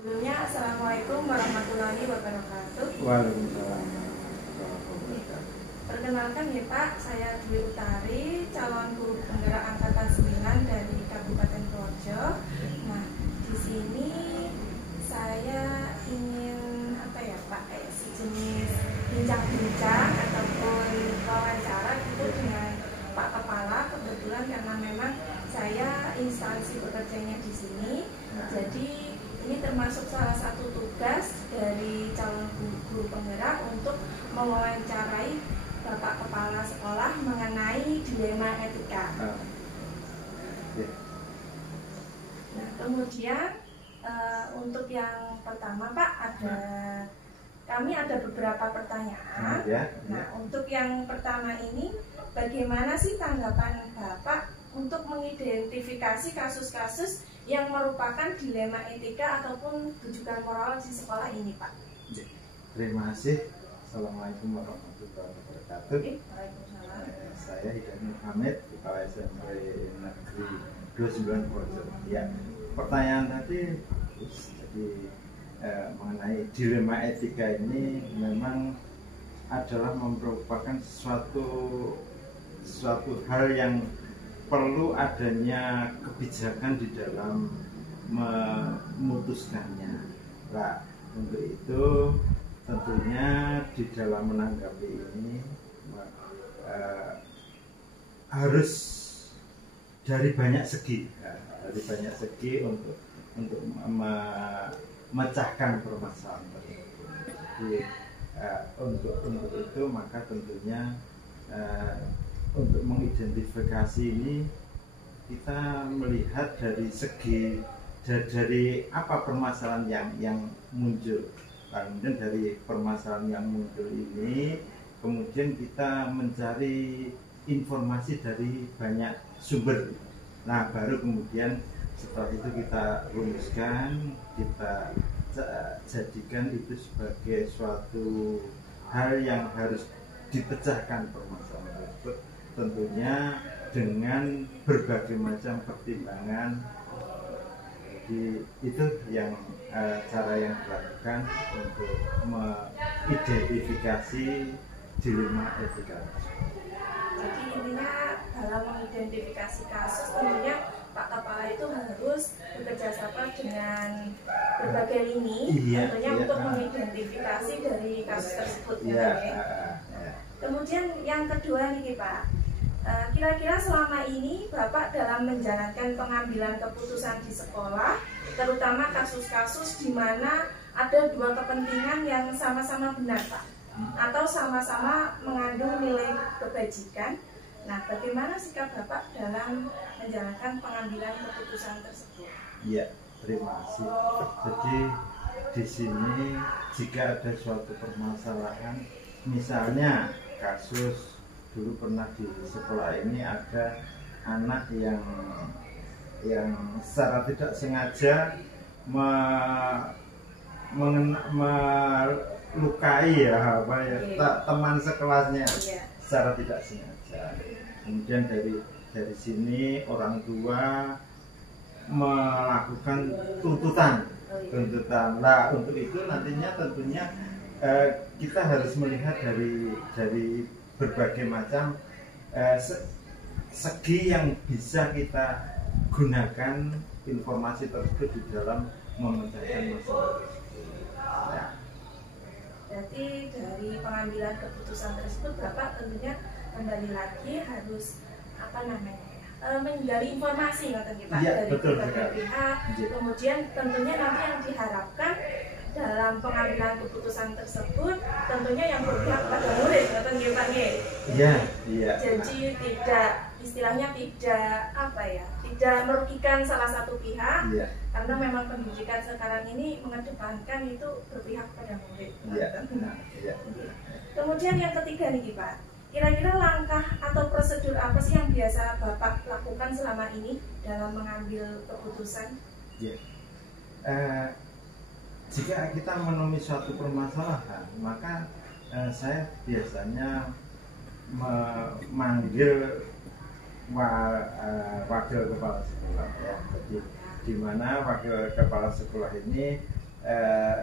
Sebelumnya, Assalamualaikum warahmatullahi wabarakatuh. Waalaikumsalam warahmatullahi wabarakatuh. Perkenalkan ya Pak, saya Dwi Utari, calon guru penggerak angkatan 9 dari Kabupaten Purworejo. Nah, di sini saya ingin Pak, sejenis bincang-bincang ataupun wawancara itu dengan Pak Kepala. Kebetulan karena memang saya instansi bekerjanya di sini, jadi ini termasuk salah satu tugas dari calon guru penggerak untuk mewawancarai Bapak Kepala Sekolah mengenai dilema etika. Nah, kemudian untuk yang pertama Pak, kami ada beberapa pertanyaan. Nah, untuk yang pertama ini, bagaimana sih tanggapan Bapak untuk mengidentifikasi kasus-kasus yang merupakan dilema etika ataupun rujukan moral di sekolah ini, Pak? Terima kasih. Assalamualaikum warahmatullahi wabarakatuh. Waalaikumsalam. Saya Hidayat Hamid, Kepala SMP Negeri 29 Purworejo. Ya, pertanyaan tadi jadi mengenai dilema etika ini memang adalah merupakan suatu hal yang perlu adanya kebijakan di dalam memutuskannya. Nah, untuk itu tentunya di dalam menanggapi ini harus dari banyak segi, untuk memecahkan permasalahan tersebut. Jadi untuk itu maka tentunya untuk mengidentifikasi ini kita melihat dari segi dari apa permasalahan yang muncul. Kemudian dari permasalahan yang muncul ini kemudian kita mencari informasi dari banyak sumber. Nah, baru kemudian setelah itu kita rumuskan, kita jadikan itu sebagai suatu hal yang harus dipecahkan permasalahan tersebut, tentunya dengan berbagai macam pertimbangan. Jadi itu yang cara yang dilakukan untuk mengidentifikasi dilema etika. Jadi intinya dalam mengidentifikasi kasus tentunya Pak Kepala itu harus bekerja sama dengan berbagai lini, tentunya untuk mengidentifikasi dari kasus tersebut. Kemudian yang kedua nih Pak, kira-kira selama ini Bapak dalam menjalankan pengambilan keputusan di sekolah, terutama kasus-kasus di mana ada dua kepentingan yang sama-sama benar Pak, atau sama-sama mengandung nilai kebajikan. Nah, bagaimana sikap Bapak dalam menjalankan pengambilan keputusan tersebut? Iya, terima kasih. Jadi di sini jika ada suatu permasalahan, misalnya kasus dulu pernah di sekolah ini ada anak yang secara tidak sengaja melukai teman sekelasnya secara tidak sengaja. Kemudian dari sini orang tua melakukan tuntutan. Nah, untuk itu nantinya tentunya kita harus melihat dari berbagai macam segi yang bisa kita gunakan informasi tersebut di dalam memecahkan masalah tersebut. Ya. Berarti dari pengambilan keputusan tersebut Bapak tentunya kembali lagi harus menggali informasi dari berbagai pihak. Kemudian tentunya nanti yang diharapkan dalam pengambilan keputusan tersebut tentunya yang berpihak pada murid, Iya. Jadi istilahnya tidak merugikan salah satu pihak, karena memang pendidikan sekarang ini mengedepankan itu berpihak pada murid. Kemudian yang ketiga nih Pak, kira-kira langkah atau prosedur apa sih yang biasa Bapak lakukan selama ini dalam mengambil keputusan? Jika kita menemui suatu permasalahan, maka saya biasanya memanggil wakil kepala sekolah, ya. Jadi di mana wakil kepala sekolah ini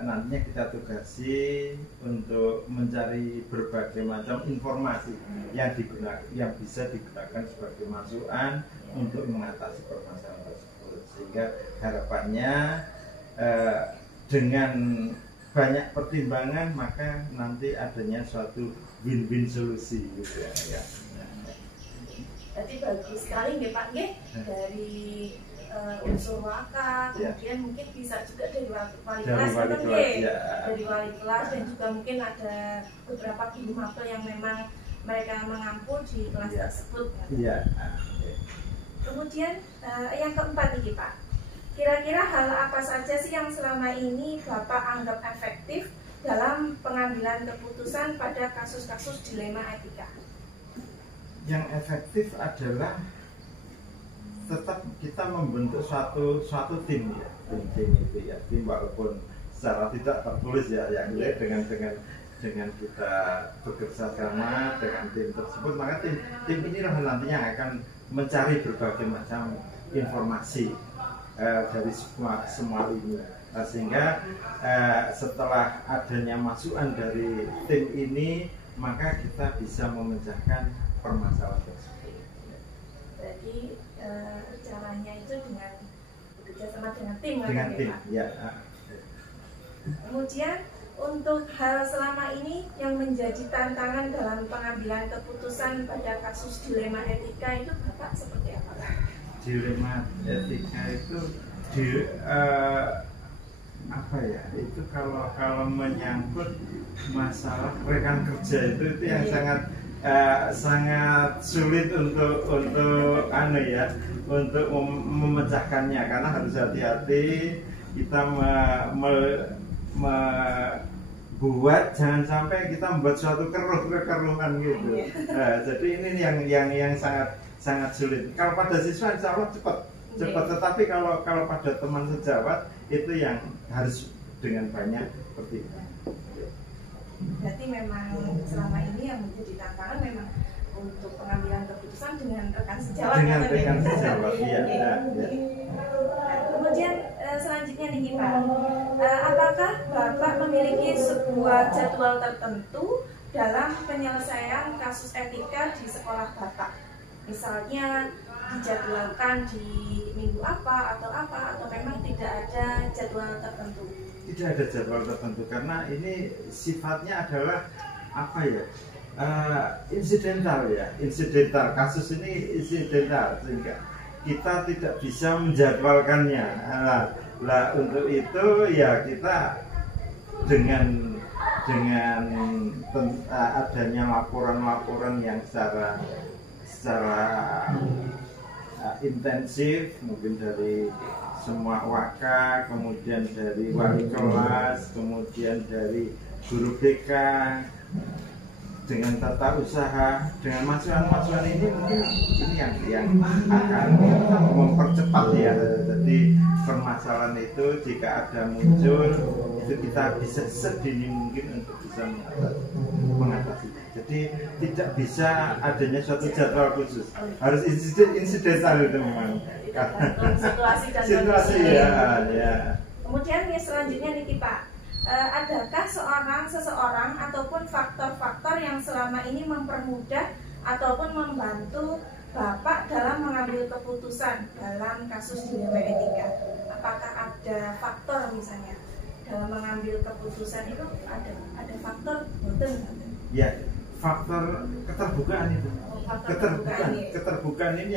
nantinya kita tugasi untuk mencari berbagai macam informasi yang bisa digunakan sebagai masukan untuk mengatasi permasalahan tersebut, sehingga harapannya dengan banyak pertimbangan maka nanti adanya suatu win-win solusi gitu ya. Berarti bagus sekali nggih Pak nggih, dari unsur wakaf, kemudian mungkin bisa juga dari wali kelas, dari wali kelas, dan juga mungkin ada beberapa ibu mapel yang memang mereka mengampu di kelas tersebut. Iya. Kemudian yang keempat nih Pak, kira-kira hal apa saja sih yang selama ini Bapak anggap efektif dalam pengambilan keputusan pada kasus-kasus dilema etika? Yang efektif adalah tetap kita membentuk suatu tim ya, tim itu ya, tim walaupun secara tidak tertulis ya, dengan kita bekerja sama dengan tim tersebut, maka tim inilah nantinya akan mencari berbagai macam informasi dari semua ini, sehingga setelah adanya masukan dari tim ini maka kita bisa memecahkan permasalahan tersebut. Jadi caranya itu dengan bekerja sama dengan tim, dengan tim, ya. Kemudian untuk hal selama ini yang menjadi tantangan dalam pengambilan keputusan pada kasus dilema etika itu Bapak seperti apa? Dilema etika itu apa ya? Itu kalau menyangkut masalah rekan kerja itu yang sangat sulit untuk memecahkannya, karena harus hati-hati kita buat jangan sampai kita membuat suatu keruhan gitu. Jadi ini yang sangat sulit. Kalau pada siswa insya Allah cepat, tetapi kalau pada teman sejawat itu yang harus dengan banyak pertimbangan. Berarti memang selama ini yang menjadi tantangan memang untuk pengambilan keputusan dengan rekan sejawat. Dengan rekan sejawat, iya. Kemudian selanjutnya nih Pak, apakah Bapak memiliki sebuah jadwal tertentu dalam penyelesaian kasus etika di sekolah Bapak? Misalnya dijadwalkan di minggu apa atau memang tidak ada jadwal tertentu? Tidak ada jadwal tertentu, karena ini sifatnya adalah apa ya, insidental, kasus ini insidental, sehingga kita tidak bisa menjadwalkannya. Lah untuk itu ya kita dengan adanya laporan yang secara intensif, mungkin dari semua waka, kemudian dari wali kelas, kemudian dari guru BK, dengan tata usaha, dengan masukan ini mungkin ini yang akan mempercepat ya. Jadi permasalahan itu jika ada muncul itu kita bisa sedini mungkin untuk bisa mengatasi. Jadi tidak bisa adanya suatu jadwal khusus, harus insidental itu memang. Situasi ya. Kemudian yang selanjutnya nih Pak, adakah seseorang ataupun faktor-faktor yang selama ini mempermudah ataupun membantu Bapak dalam mengambil keputusan dalam kasus dilema etika? Apakah ada faktor misalnya dalam mengambil keputusan itu ada faktor betul? Ya, faktor keterbukaan itu. Keterbukaan ini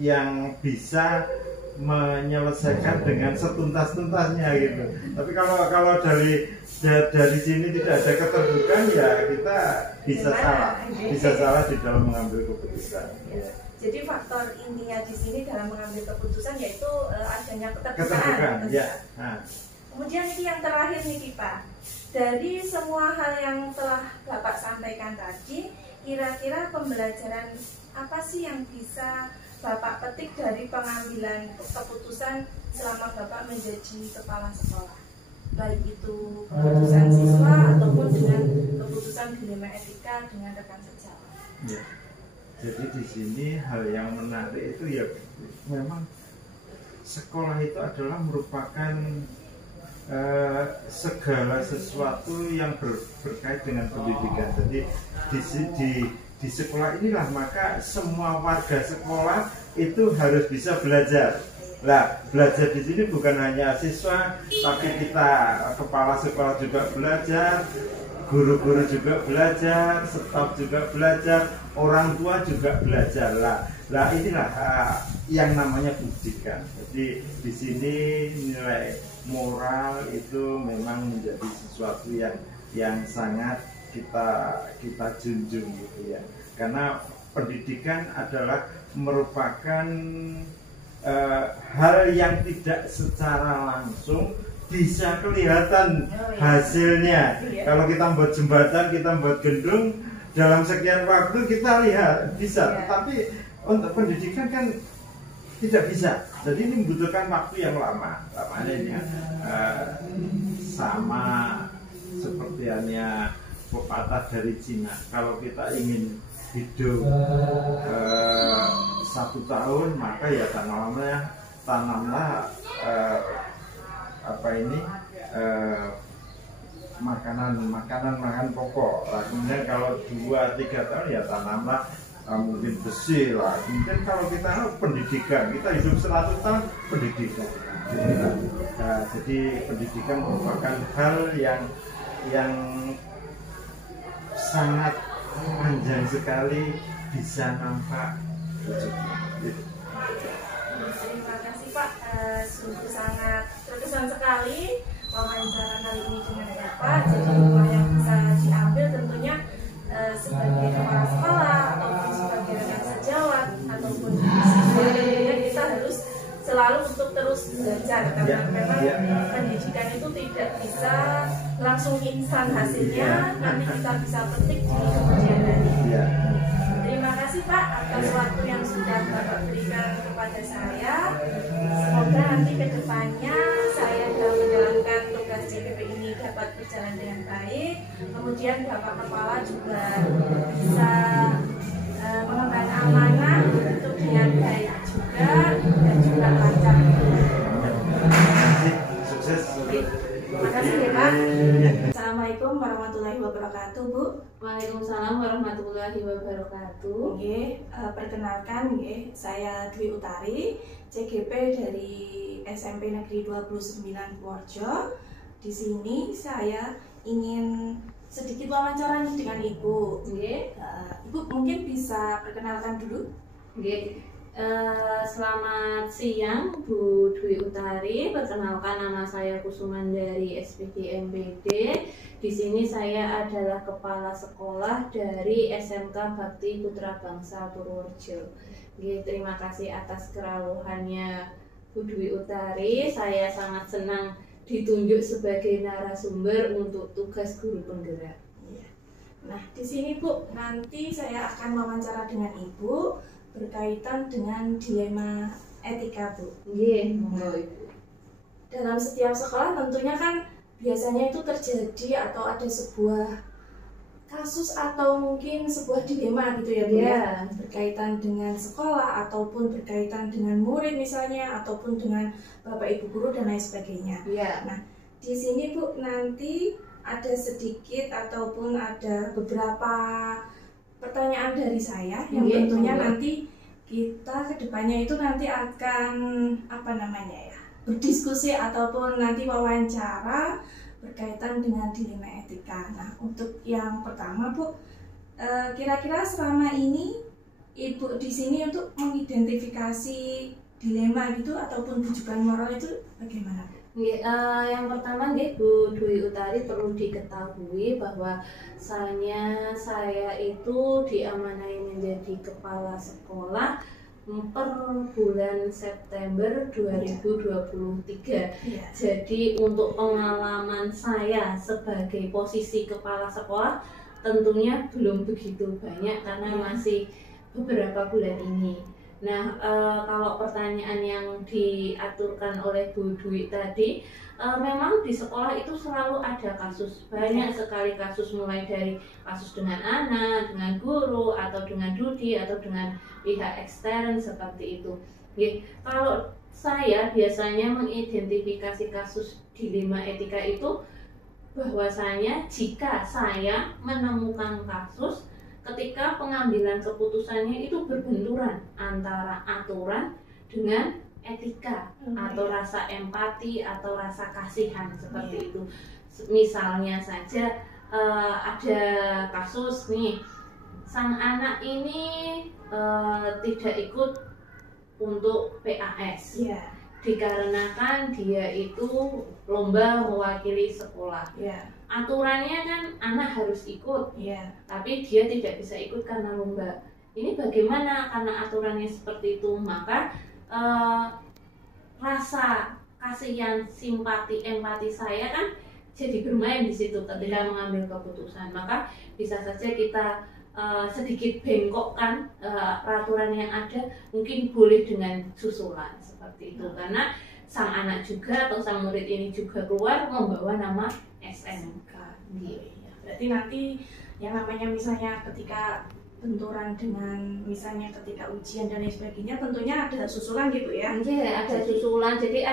yang bisa menyelesaikan dengan setuntas-tuntasnya gitu. Tapi kalau dari sini tidak ada keterbukaan, ya kita bisa salah di dalam mengambil keputusan. Ya. Jadi faktor intinya di sini dalam mengambil keputusan yaitu adanya keterbukaan. Ya. Nah. Kemudian ini yang terakhir nih Pak, dari semua hal yang telah Bapak sampaikan tadi, kira-kira pembelajaran apa sih yang bisa Bapak petik dari pengambilan keputusan selama Bapak menjadi kepala sekolah? Baik itu keputusan siswa ataupun dengan keputusan dilema etika dengan rekan sejawat. Ya. Jadi di sini hal yang menarik itu ya memang sekolah itu adalah merupakan segala sesuatu yang berkait dengan pendidikan. Jadi di sekolah inilah maka semua warga sekolah itu harus bisa belajar. Lah, belajar di sini bukan hanya siswa, tapi kita kepala sekolah juga belajar, guru-guru juga belajar, staf juga belajar, orang tua juga belajar. Lah inilah yang namanya pendidikan. Jadi di sini nilai moral itu memang menjadi sesuatu yang sangat kita junjung gitu ya. Karena pendidikan adalah merupakan hal yang tidak secara langsung bisa kelihatan hasilnya. Kalau kita buat jembatan, kita buat gedung, dalam sekian waktu kita lihat bisa. Tetapi untuk pendidikan kan tidak bisa. Jadi ini membutuhkan waktu yang lama. Lamanya sama seperti hanya pepatah dari Cina. Kalau kita ingin hidup 1 tahun, maka ya tanamlah makanan pokok. Kemudian kalau 2-3 tahun ya tanamlah mungkin besi lah. Kemudian kalau kita pendidikan, kita hidup 100 tahun pendidikan. Jadi pendidikan merupakan hal yang sangat panjang sekali, bisa nampak wujudnya. Terima kasih Pak, sungguh sangat terkesan sekali wawancara kali ini dengan Bapak. Jadi hikmah yang bisa diambil tentunya sebagai kepala sekolah ataupun sebagai rekan sejawat ataupun siswa, tentunya kita harus selalu untuk terus belajar karena memang pendidikan itu tidak bisa langsung instan hasilnya, nanti kita bisa petik di kemudian hari. Terima kasih Pak atas waktu yang sudah Bapak berikan kepada saya. Semoga nanti ke depannya saya dalam menjalankan tugas CPP ini dapat berjalan dengan baik. Kemudian Bapak Kepala juga bisa mengemban amanah itu dengan baik juga dan juga lancar. Sukses. Terima kasih ya Pak. Assalamualaikum warahmatullahi wabarakatuh, Bu. Waalaikumsalam warahmatullahi wabarakatuh. Perkenalkan, saya Dwi Utari, CGP dari SMP Negeri 29 Purworejo. Di sini saya ingin sedikit wawancara dengan Ibu. Ibu mungkin bisa perkenalkan dulu. Selamat siang Bu Dwi Utari. Perkenalkan, nama saya Kusuman dari SPG MPD. Di sini saya adalah kepala sekolah dari SMK Bakti Putra Bangsa Purworejo. Terima kasih atas kerawuhannya Bu Dwi Utari. Saya sangat senang ditunjuk sebagai narasumber untuk tugas guru penggerak. Nah, di sini Bu, nanti saya akan wawancara dengan Ibu berkaitan dengan dilema etika, Bu. Dalam setiap sekolah tentunya kan biasanya itu terjadi atau ada sebuah kasus atau mungkin sebuah dilema gitu ya Bu, ya, berkaitan dengan sekolah ataupun berkaitan dengan murid misalnya ataupun dengan Bapak Ibu guru dan lain sebagainya. Nah, di sini Bu nanti ada sedikit ataupun ada beberapa pertanyaan dari saya yang tentunya nanti kita kedepannya itu nanti akan berdiskusi ataupun nanti wawancara berkaitan dengan dilema etika. Nah, untuk yang pertama Bu, kira-kira selama ini Ibu di sini untuk mengidentifikasi dilema gitu ataupun rujukan moral itu bagaimana? Yang pertama Bu Dwi Utari perlu diketahui bahwa saya itu diamanai menjadi kepala sekolah per bulan September 2023. Jadi untuk pengalaman saya sebagai posisi kepala sekolah tentunya belum begitu banyak karena masih beberapa bulan ini. Nah, kalau pertanyaan yang diaturkan oleh Bu Dwi tadi, memang di sekolah itu selalu ada kasus, banyak sekali kasus, mulai dari kasus dengan anak, dengan guru, atau dengan dudi, atau dengan pihak ekstern seperti itu. Kalau saya biasanya mengidentifikasi kasus dilema etika itu bahwasanya jika saya menemukan kasus ketika pengambilan keputusannya itu berbenturan antara aturan dengan etika atau rasa empati atau rasa kasihan seperti itu. Misalnya saja ada kasus nih, sang anak ini tidak ikut untuk PAS dikarenakan dia itu lomba mewakili sekolah. Aturannya kan anak harus ikut, tapi dia tidak bisa ikut karena lomba. Ini bagaimana? Karena aturannya seperti itu, maka rasa kasihan, simpati, empati saya kan jadi bermain di situ ketika mengambil keputusan. Maka bisa saja kita sedikit bengkokkan peraturan yang ada, mungkin boleh dengan susulan seperti itu, karena sang anak juga atau sang murid ini juga keluar membawa nama SMK. Berarti nanti yang namanya misalnya ketika benturan dengan misalnya ketika ujian dan lain sebagainya, tentunya ada susulan gitu ya? Iya, ada susulan, jadi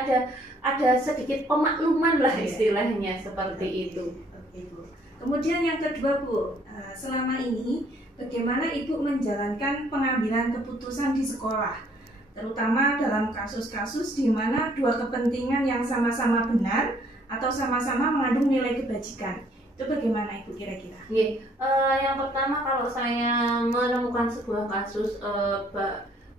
ada sedikit pemakluman lah istilahnya seperti itu. Kemudian yang kedua Bu, selama ini bagaimana Ibu menjalankan pengambilan keputusan di sekolah, terutama dalam kasus-kasus di mana dua kepentingan yang sama-sama benar atau sama-sama mengandung nilai kebajikan. Itu bagaimana Ibu kira-kira? Yang pertama, kalau saya menemukan sebuah kasus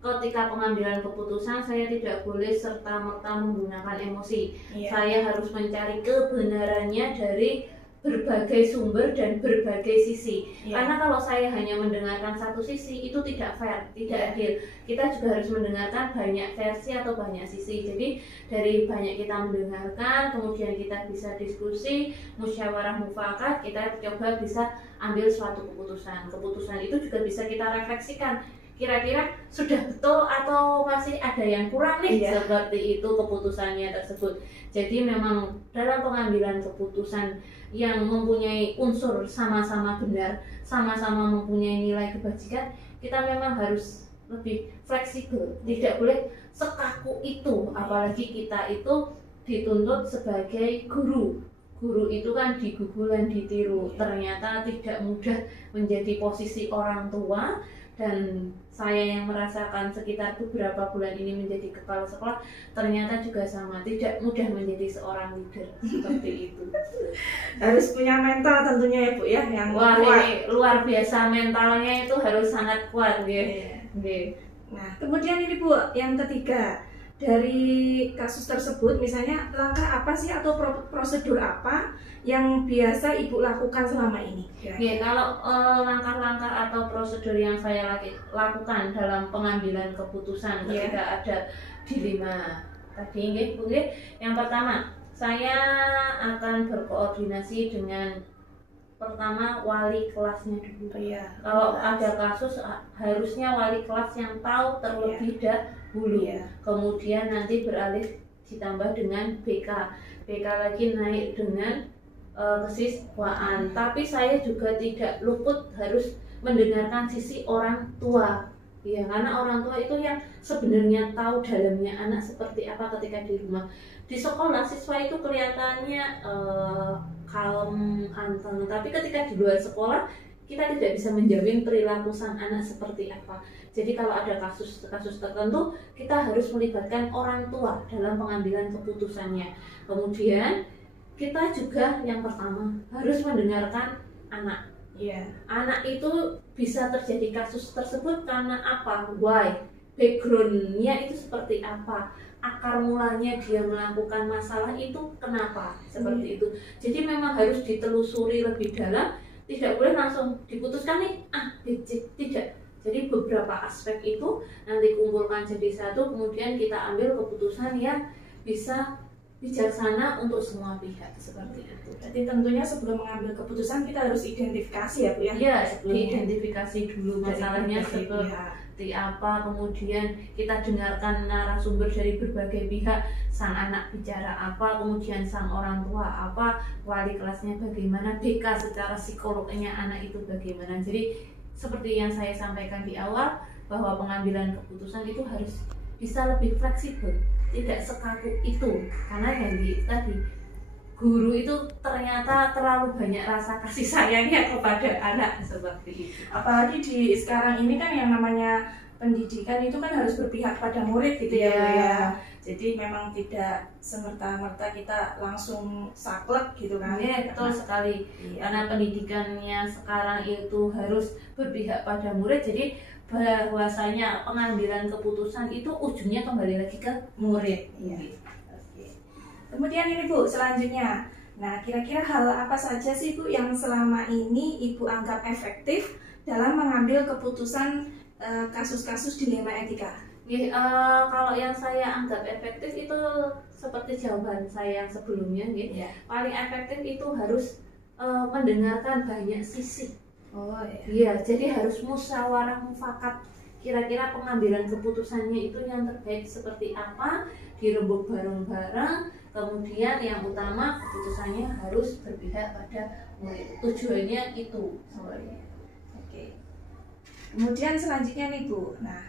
ketika pengambilan keputusan, saya tidak boleh serta-merta menggunakan emosi. Saya harus mencari kebenarannya dari berbagai sumber dan berbagai sisi. Karena kalau saya hanya mendengarkan satu sisi, itu tidak fair, tidak adil. Kita juga harus mendengarkan banyak versi atau banyak sisi. Jadi dari banyak kita mendengarkan, kemudian kita bisa diskusi, musyawarah mufakat, kita coba bisa ambil suatu keputusan. Keputusan itu juga bisa kita refleksikan. Kira-kira sudah betul atau masih ada yang kurang nih, seperti itu keputusannya tersebut. Jadi memang dalam pengambilan keputusan yang mempunyai unsur sama-sama benar, sama-sama mempunyai nilai kebajikan, kita memang harus lebih fleksibel, tidak boleh sekaku itu. Apalagi kita itu dituntut sebagai guru. Guru itu kan digugul dan ditiru, ternyata tidak mudah menjadi posisi orang tua. Dan saya yang merasakan sekitar beberapa bulan ini menjadi kepala sekolah, ternyata juga sama, tidak mudah menjadi seorang leader seperti itu. Harus punya mental tentunya ya Bu ya, yang kuat. Ini luar biasa, mentalnya itu harus sangat kuat ya. Nah kemudian ini Bu, yang ketiga, dari kasus tersebut misalnya langkah apa sih atau prosedur apa yang biasa Ibu lakukan selama ini? Kalau langkah-langkah atau prosedur yang saya lakukan dalam pengambilan keputusan ketika ada dilema tadi, yang pertama saya akan berkoordinasi dengan pertama wali kelasnya dulu. Kalau ada kasus harusnya wali kelas yang tahu terlebih dahulu. Kemudian nanti beralih ditambah dengan BK lagi naik dengan kesiswaan. Tapi saya juga tidak luput harus mendengarkan sisi orang tua. Karena orang tua itu yang sebenarnya tahu dalamnya anak seperti apa ketika di rumah. Di sekolah siswa itu kelihatannya kalem, anteng, tapi ketika di luar sekolah kita tidak bisa menjamin perilaku sang anak seperti apa. Jadi kalau ada kasus-kasus tertentu, kita harus melibatkan orang tua dalam pengambilan keputusannya. Kemudian kita juga yang pertama harus mendengarkan anak. Anak itu bisa terjadi kasus tersebut karena apa? Why? Backgroundnya itu seperti apa? Akar mulanya dia melakukan masalah itu kenapa? Seperti itu. Jadi memang harus ditelusuri lebih dalam. Tidak boleh langsung diputuskan nih, tidak. Jadi beberapa aspek itu nanti kumpulkan jadi satu, kemudian kita ambil keputusan yang bisa bijaksana untuk semua pihak seperti itu. Jadi tentunya sebelum mengambil keputusan kita harus identifikasi ya Bu ya? Identifikasi dulu masalahnya seperti apa, kemudian kita dengarkan narasumber dari berbagai pihak, sang anak bicara apa, kemudian sang orang tua apa, wali kelasnya bagaimana, BK secara psikolognya anak itu bagaimana. Jadi seperti yang saya sampaikan di awal, bahwa pengambilan keputusan itu harus bisa lebih fleksibel, tidak sekaku itu, karena yang tadi guru itu ternyata terlalu banyak rasa kasih sayangnya kepada anak seperti itu. Apalagi di sekarang ini kan yang namanya pendidikan itu kan harus berpihak pada murid gitu ya Bu ya. Jadi memang tidak semerta-merta kita langsung saklek gitu kan. Iya, betul sekali. Karena pendidikannya sekarang itu harus berpihak pada murid, jadi bahwasanya pengambilan keputusan itu ujungnya kembali lagi ke murid. Iya. Kemudian ini Bu, selanjutnya. Nah, kira-kira hal apa saja sih Bu yang selama ini Ibu anggap efektif dalam mengambil keputusan kasus-kasus dilema etika? Kalau yang saya anggap efektif itu seperti jawaban saya yang sebelumnya, paling efektif itu harus mendengarkan banyak sisi. Oh iya. Iya, jadi harus musyawarah mufakat. Kira-kira pengambilan keputusannya itu yang terbaik seperti apa, dirembuk bareng-bareng. Kemudian yang utama keputusannya harus berpihak pada murid. Tujuannya itu. Oke. Kemudian selanjutnya nih Bu. Nah,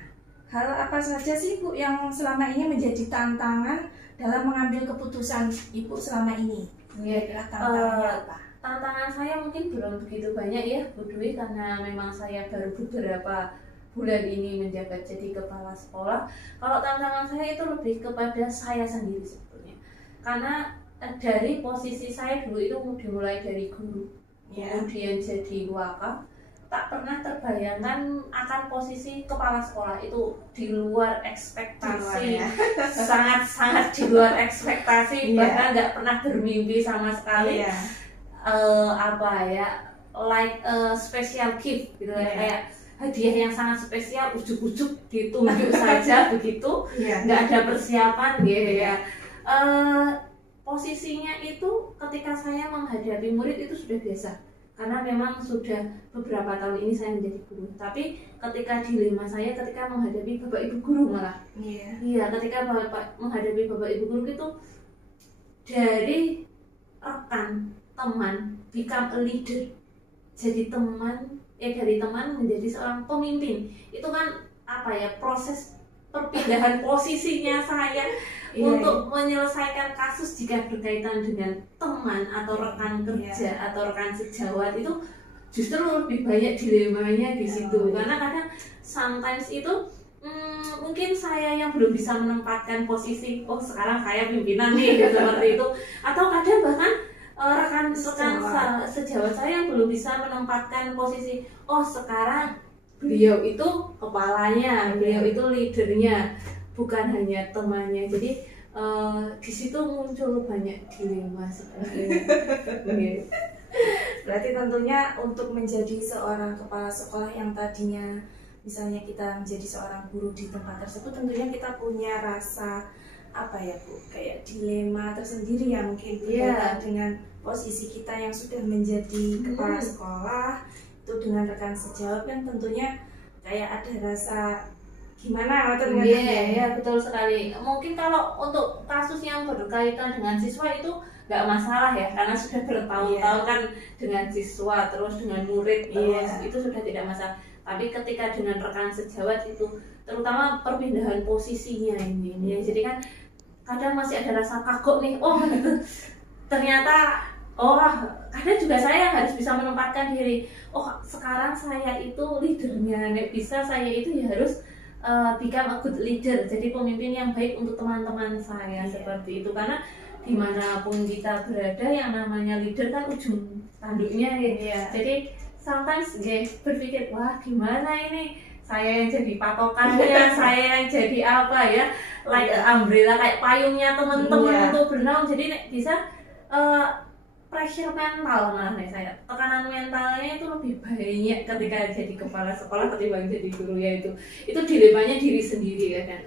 hal apa saja sih Bu yang selama ini menjadi tantangan dalam mengambil keputusan Ibu selama ini? Kira-kira tantangannya apa? Tantangan saya mungkin belum begitu banyak ya Bu Dwi, karena memang saya baru beberapa bulan ini menjabat jadi kepala sekolah. Kalau tantangan saya itu lebih kepada saya sendiri sebetulnya. Karena dari posisi saya dulu itu dimulai dari guru, kemudian jadi wakaf, tak pernah terbayangkan akan posisi kepala sekolah. Itu di luar ekspektasi, sangat-sangat di luar ekspektasi, bahkan nggak pernah bermimpi sama sekali. Like a special gift gitu, kayak hadiah yang sangat spesial, ujuk-ujuk ditunjuk saja begitu, nggak ada persiapan gitu ya. Posisinya itu ketika saya menghadapi murid itu sudah biasa, karena memang sudah beberapa tahun ini saya menjadi guru. Tapi ketika dilema saya ketika menghadapi bapak ibu guru malah, ketika menghadapi bapak ibu guru itu dari rekan teman become a leader, jadi dari teman menjadi seorang pemimpin. Itu kan proses perpindahan posisinya saya untuk menyelesaikan kasus jika berkaitan dengan teman atau rekan kerja atau rekan sejawat, itu justru lebih banyak dilemanya di situ. Karena kadang sometimes itu mungkin saya yang belum bisa menempatkan posisi, sekarang saya pimpinan nih seperti itu, atau kadang bahkan rekan sejawat saya yang belum bisa menempatkan posisi, sekarang beliau itu kepalanya, beliau itu leadernya, bukan hanya temannya. Jadi di situ muncul banyak dilema sebenarnya. Berarti tentunya untuk menjadi seorang kepala sekolah yang tadinya misalnya kita menjadi seorang guru di tempat tersebut, tentunya kita punya rasa Bu, kayak dilema tersendiri ya, mungkin berkaitan dengan posisi kita yang sudah menjadi kepala sekolah itu dengan rekan sejawat, kan tentunya kayak ada rasa gimana betul sekali. Mungkin kalau untuk kasus yang berkaitan dengan siswa itu nggak masalah ya, karena sudah bertahun-tahun kan dengan siswa terus dengan murid terus, itu sudah tidak masalah. Tapi ketika dengan rekan sejawat itu, terutama perpindahan posisinya ini jadi kan kadang masih ada rasa kagok nih, ternyata kadang juga saya harus bisa menempatkan diri, sekarang saya itu leadernya, nggak bisa saya itu ya harus become a good leader, jadi pemimpin yang baik untuk teman-teman saya seperti itu. Karena dimanapun kita berada, yang namanya leader kan ujung tanduknya jadi sometimes berpikir, gimana ini saya yang jadi patokannya, saya yang jadi like umbrella, kayak payungnya teman-teman untuk bernaung. Jadi bisa pressure mental saya, tekanan mentalnya itu lebih banyak ketika jadi kepala sekolah ketimbang jadi guru, itu dilemanya diri sendiri kan,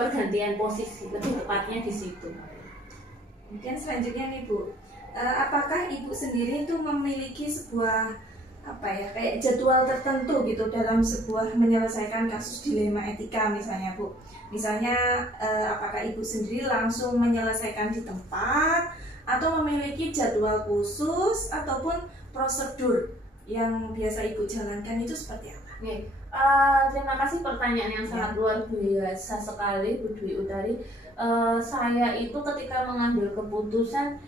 pergantian posisi lebih tepatnya di situ. Kemudian selanjutnya nih Bu, apakah Ibu sendiri itu memiliki sebuah kayak jadwal tertentu gitu dalam sebuah menyelesaikan kasus dilema etika misalnya Bu? Misalnya apakah Ibu sendiri langsung menyelesaikan di tempat atau memiliki jadwal khusus ataupun prosedur yang biasa Ibu jalankan, itu seperti apa? Terima kasih pertanyaan yang sangat luar biasa sekali Bu Dwi Utari. Saya itu ketika mengambil keputusan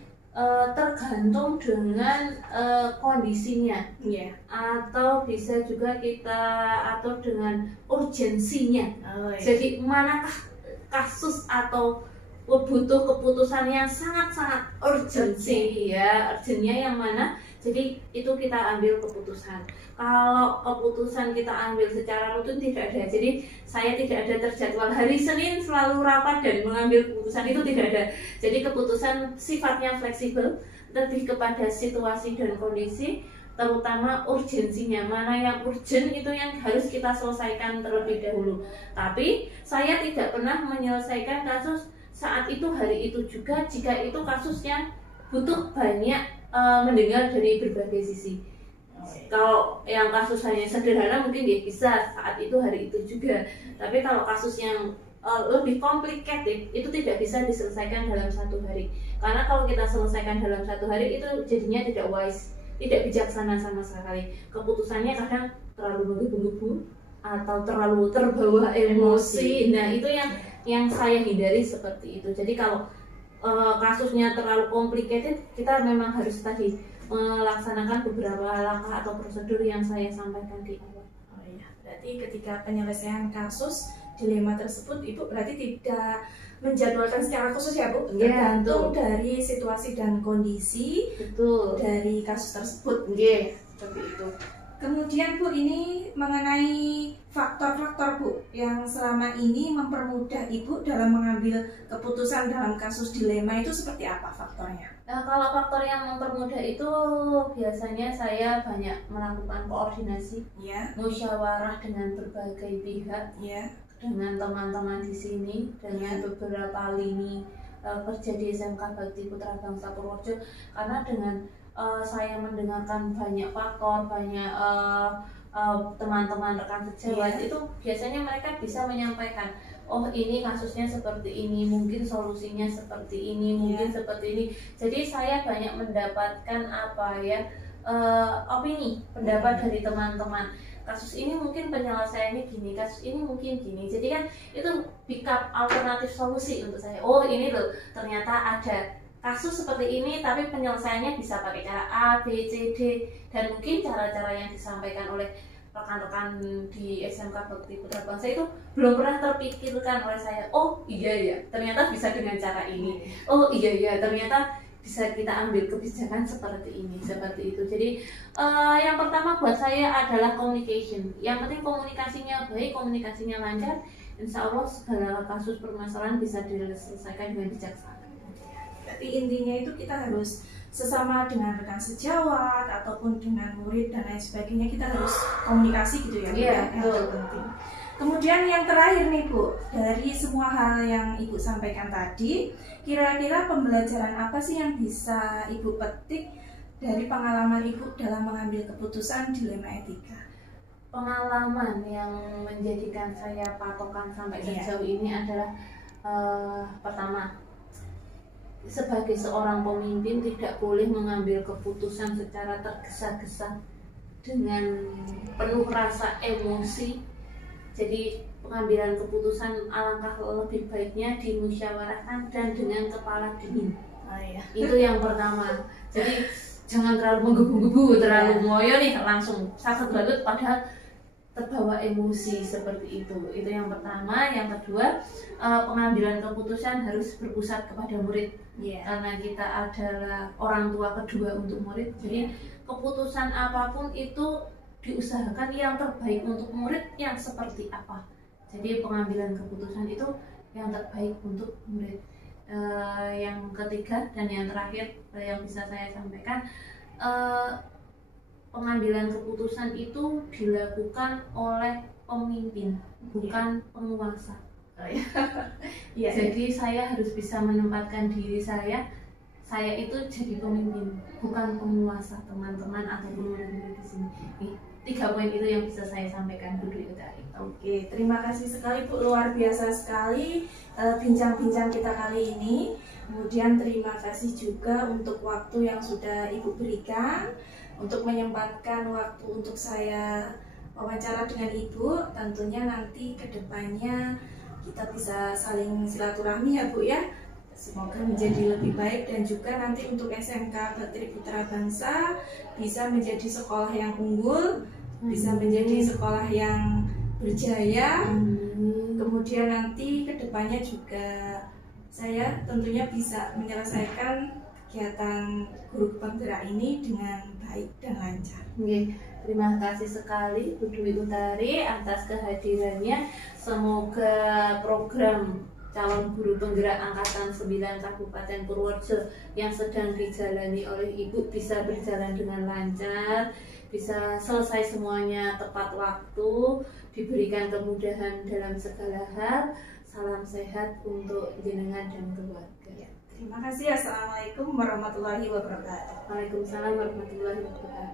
tergantung dengan kondisinya, atau bisa juga kita atur dengan urgensinya. Jadi manakah kasus atau butuh keputusan yang sangat-sangat urgensi ya, urgennya yang mana, jadi itu kita ambil keputusan. Kalau keputusan kita ambil secara rutin tidak ada, jadi saya tidak ada terjadwal hari Senin selalu rapat dan mengambil keputusan, itu tidak ada. Jadi keputusan sifatnya fleksibel, lebih kepada situasi dan kondisi, terutama urgensinya, mana yang urgent itu yang harus kita selesaikan terlebih dahulu. Tapi saya tidak pernah menyelesaikan kasus saat itu hari itu juga jika itu kasusnya butuh banyak mendengar dari berbagai sisi. Kalau yang kasus hanya sederhana mungkin dia bisa saat itu hari itu juga. Tapi kalau kasus yang lebih complicated itu tidak bisa diselesaikan dalam satu hari. Karena kalau kita selesaikan dalam satu hari itu jadinya tidak wise, tidak bijaksana sama sekali. Keputusannya kadang terlalu menggebu-gebu atau terlalu terbawa emosi. Nah itu yang saya hindari seperti itu. Jadi kalau kasusnya terlalu complicated, kita memang harus tadi melaksanakan beberapa langkah atau prosedur yang saya sampaikan di awal. Berarti ketika penyelesaian kasus dilema tersebut, Ibu berarti tidak menjadwalkan secara khusus ya Bu? Tergantung dari situasi dan kondisi dari kasus tersebut. Seperti itu. Kemudian Bu, ini mengenai faktor-faktor Bu yang selama ini mempermudah Ibu dalam mengambil keputusan dalam kasus dilema itu seperti apa faktornya? Nah, kalau faktor yang mempermudah itu biasanya saya banyak melakukan koordinasi, musyawarah dengan berbagai pihak, dengan teman-teman di sini, dengan beberapa lini kerja di SMK Bakti Putra Bangsa Purworejo, karena dengan saya mendengarkan banyak faktor, banyak teman-teman rekan sejawat itu biasanya mereka bisa menyampaikan, oh ini kasusnya seperti ini, mungkin solusinya seperti ini, mungkin seperti ini. Jadi saya banyak mendapatkan opini, pendapat dari teman-teman. Kasus ini mungkin penyelesaiannya gini, kasus ini mungkin gini. Jadi kan itu backup alternatif solusi untuk saya. Oh ini loh, ternyata ada kasus seperti ini, tapi penyelesaiannya bisa pakai cara A, B, C, D, dan mungkin cara-cara yang disampaikan oleh rekan-rekan di SMK Bakti Putra Bangsa itu belum pernah terpikirkan oleh saya. Oh iya ya, ternyata bisa dengan cara ini. Oh iya ya, ternyata bisa kita ambil kebijakan seperti ini, seperti itu. Jadi yang pertama buat saya adalah communication. Yang penting komunikasinya baik, komunikasinya lancar, insya Allah segala kasus permasalahan bisa diselesaikan dengan bijaksana. Berarti intinya itu kita harus sesama dengan rekan sejawat ataupun dengan murid dan lain sebagainya, kita harus komunikasi gitu ya. Yang penting. Kemudian yang terakhir nih Bu, dari semua hal yang Ibu sampaikan tadi, kira-kira pembelajaran apa sih yang bisa Ibu petik dari pengalaman Ibu dalam mengambil keputusan dilema etika? Pengalaman yang menjadikan saya patokan sampai sejauh ini adalah pertama, sebagai seorang pemimpin tidak boleh mengambil keputusan secara tergesa-gesa dengan penuh rasa emosi. Jadi pengambilan keputusan alangkah lebih baiknya dimusyawarahkan dan dengan kepala dingin. Itu yang pertama. Jadi jangan terlalu menggebu-gebu, terlalu ngoyo nih langsung sakit banget padahal terbawa emosi seperti itu. Itu yang pertama. Yang kedua, pengambilan keputusan harus berpusat kepada murid, karena kita adalah orang tua kedua untuk murid. Jadi keputusan apapun itu diusahakan yang terbaik untuk murid yang seperti apa. Jadi pengambilan keputusan itu yang terbaik untuk murid. Yang ketiga dan yang terakhir yang bisa saya sampaikan, pengambilan keputusan itu dilakukan oleh pemimpin, bukan penguasa. Jadi saya harus bisa menempatkan diri saya itu jadi pemimpin, bukan penguasa teman-teman ataupun murid-murid di sini. 3 poin itu yang bisa saya sampaikan dulu itu tadi. Oke, terima kasih sekali Bu, luar biasa sekali bincang-bincang kita kali ini. Kemudian terima kasih juga untuk waktu yang sudah Ibu berikan untuk menyempatkan waktu untuk saya wawancara dengan Ibu. Tentunya nanti ke depannya kita bisa saling silaturahmi ya Bu ya. semoga menjadi lebih baik, dan juga nanti untuk SMK Bakti Putra Bangsa bisa menjadi sekolah yang unggul, bisa menjadi sekolah yang berjaya. Kemudian nanti kedepannya juga saya tentunya bisa menyelesaikan kegiatan guru penggerak ini dengan baik dan lancar. Terima kasih sekali Bu Dwi Utari atas kehadirannya. Semoga program calon guru penggerak angkatan 9 Kabupaten Purworejo yang sedang dijalani oleh Ibu bisa berjalan dengan lancar, bisa selesai semuanya tepat waktu, diberikan kemudahan dalam segala hal. Salam sehat untuk jenengan dan keluarga. Terima kasih. Assalamualaikum warahmatullahi wabarakatuh. Waalaikumsalam warahmatullahi wabarakatuh.